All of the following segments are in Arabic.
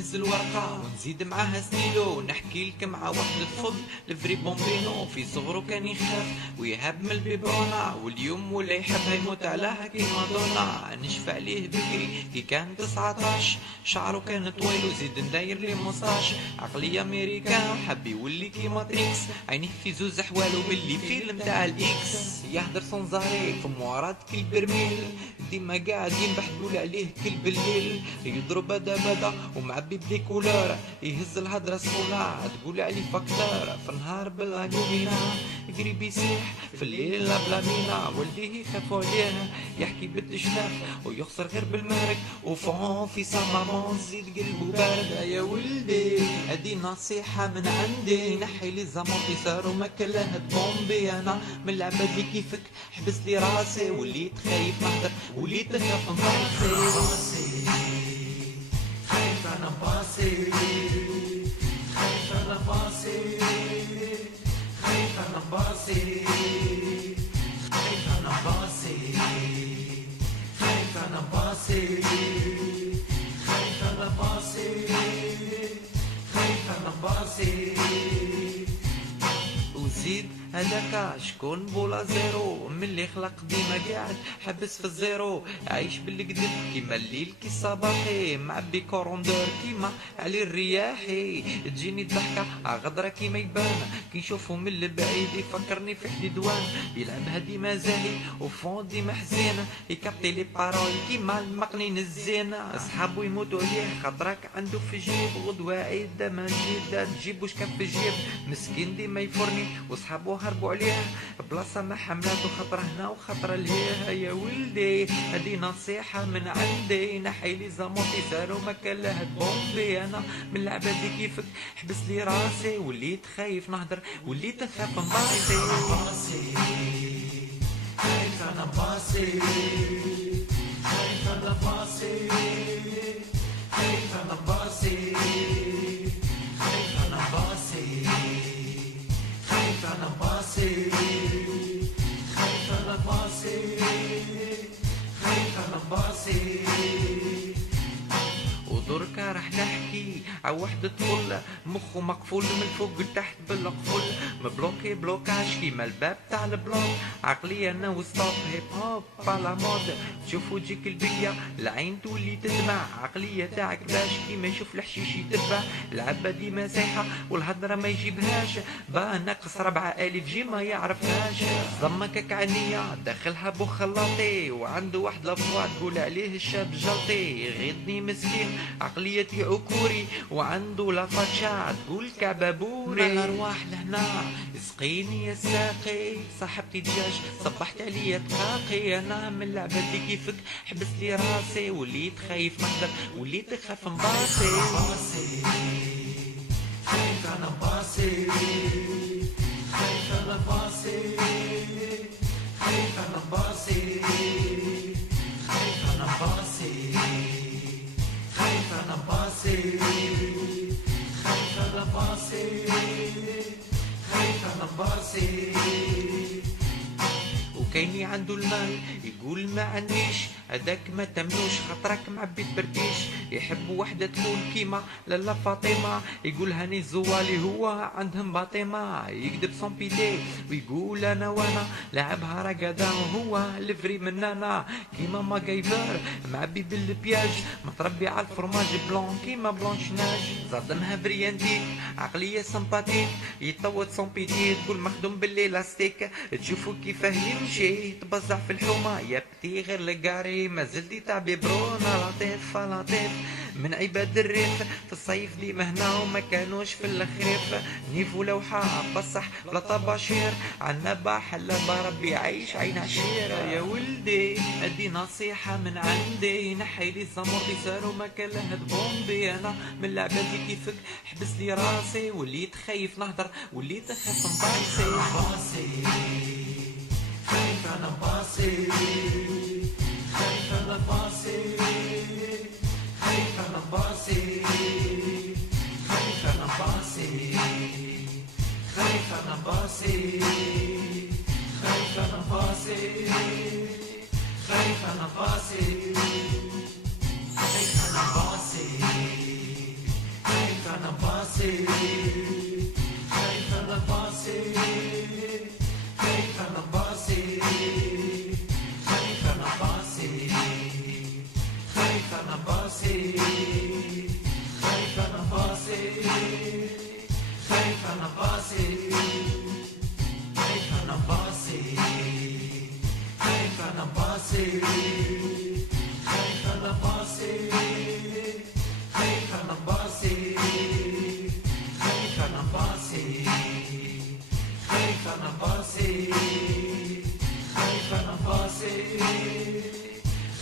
نهز الورقة ونزيد معاها ستيلو، نحكي لك مع وحدة فضل الفري بومبينو، في صغره كان يخاف ويهاب من البيبرونة، واليوم ولا يحبها يموت عليها كي مادونا. نشفى عليه بكري كي كان 19، شعره كان طويل وزيد نداير لي موستاش، عقلية امريكان حب يولي كي ماتريكس، عينيه في زوز حوالو باللي فيلم تاع الاكس، يهدر صنزاري في موارد كل برميل، ديما قاعد ينبحثوا عليه كل بالليل، يضرب بدا ومعبي بديكولار، يهز الهدرة سخونة تقول عليه فاكتور، في النهار بالانيومينا قريب يسيح، في الليل بلا مينا ولديه يخافوا عليه، يحكي بالتشناف ويخسر غير بالمارك، وفون في سامامون زيد قلبه بارد. يا ولدي هدي نصيحة من عندي، نحي لي زامورتيسور وما كلها تبومبي، انا من العباد اللي كيفك حبس لي راسي، وليت خايف نهدر وليت نخاف نباصي، خايف انا باصي، خايف انا باصي، خايف انا باصي، خايف انا باصي، خايف انا باصي، خايف انا باصي، خايف انا باصي. وزيد هذاك شكون بولا زيرو، من اللي خلق ديما قاعد حبس في الزيرو، عايش بالكذب كيما الليل كي صباحي، معبي كوروندور كيما علي الرياحي، تجيني الضحكة غدرة كيما يبان، كي نشوفو من البعيد يفكرني في حديدوان، يلعبها ديما زاهي وفون ديما حزين، يكابتي لي بارول كيما المقنين الزينة، صحابو يموتوا عليه خاطرك عنده في جيب، غدوة عيدة ما جيدة تجيب واش كان في جيب، مسكين ديما يفرني وصحابو هربوا عليه، بلاصة ما حملاته خطرة هنا وخطرة لهيه. يا ولدي هدي نصيحة من عندي، نحي لي زامورتيسور وما كان له بومبي، انا من العباد اللي كيفك حبس لي راسي، وليت خايف نهدر وليت نخاف نباصي، خايف انا باصي، خايف انا باصي، خايف انا باصي، خايف انا باصي، خايف انا باصي، خايف انا باصي، خايف انا باصي. ودركا راح نحكي ع وحدة طفل مخه مقفول من فوق لتحت بالقفل، مبلوكي بلوكاج كيما الباب تاع البلوك، عقلية نو ستوب هيب هوب على مود، تشوفو تجيك البقية العين تولي تدمع، عقلية تاعك باش كيما يشوف الحشيش يتبع، العبة ديما سايحة والهدرة ما يجيبهاش، باه ناقص 4000 جي ما يعرفهاش، ضمك كعنية داخلها بوخلاطي، وعنده واحد لافوا تقول عليه الشاب جلطي، غيظني مسكين عقليتي عكوري، وعنده لافاتشا تقول كعبابوري، ما الارواح لهنا اسقيني يا ساقي، صاحبتي دجاج صبحت عليا دقاقي، انا من العباد اللي كيفك حبس لي راسي، وليت خايف نهدر وليت خاف نباصي، خايف انا باصي، خايف انا باصي، خايف انا باصي، خايف انا باصي، خايف انا باصي، خايف انا باصي، خايف انا باصي. وكايني عنده المال يقول ما عنديش، هداك ما تمنوش خاطرك معبي برتيش، يحب وحدة تكون كيما لالا فاطمة، يقول هاني الزوالي هو عندهم باطمة، يكذب سون بيدي ويقول انا وانا لعبها رقدا، وهو الفري من انا كيما ماكايفر معبي بالبياج، متربي على الفرماج بلون كيما بلونش ناج، زادمها فريانتيك عقلية سمباتيك، يطوت سون بيدي تقول مخدوم باللاستيك، تشوفو كيفاه يمشي تبزع في الحومة، يا بتي غير القاري ما زلتي تعبي برونا، لطيف لطيف من عباد الريف، في الصيف ديما هنا وما كانوش في الخريف، نيفو لوحة بصح بلا طباشير، عنا بحلبة ربي عيش عين عشيرة. يا ولدي ادي نصيحة من عندي، نحي لي زامورتيسور وما كان له بومبي، انا من العباد كيفك حبس لي راسي، وليت خايف نهدر وليت خاف نباصي، خايف انا باصي، خايف انا باصي، خايف انا باصي، خايف انا باصي، خايف انا باصي، خايف انا باصي، خايف انا باصي، خايف انا باصي. باصي خايف أنا باصي خايف أنا باصي خايف أنا باصي خايف أنا باصي خايف أنا باصي خايف أنا باصي خايف أنا باصي خايف أنا باصي خايف أنا باصي خايف أنا باصي خايف أنا باصي خايف أنا باصي خايف أنا باصي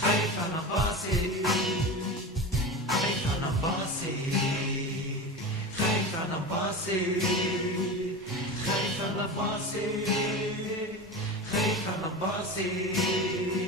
خايف أنا باصي خايف أنا باصي خايف أنا باصي خايف أنا باصي خايف أنا باصي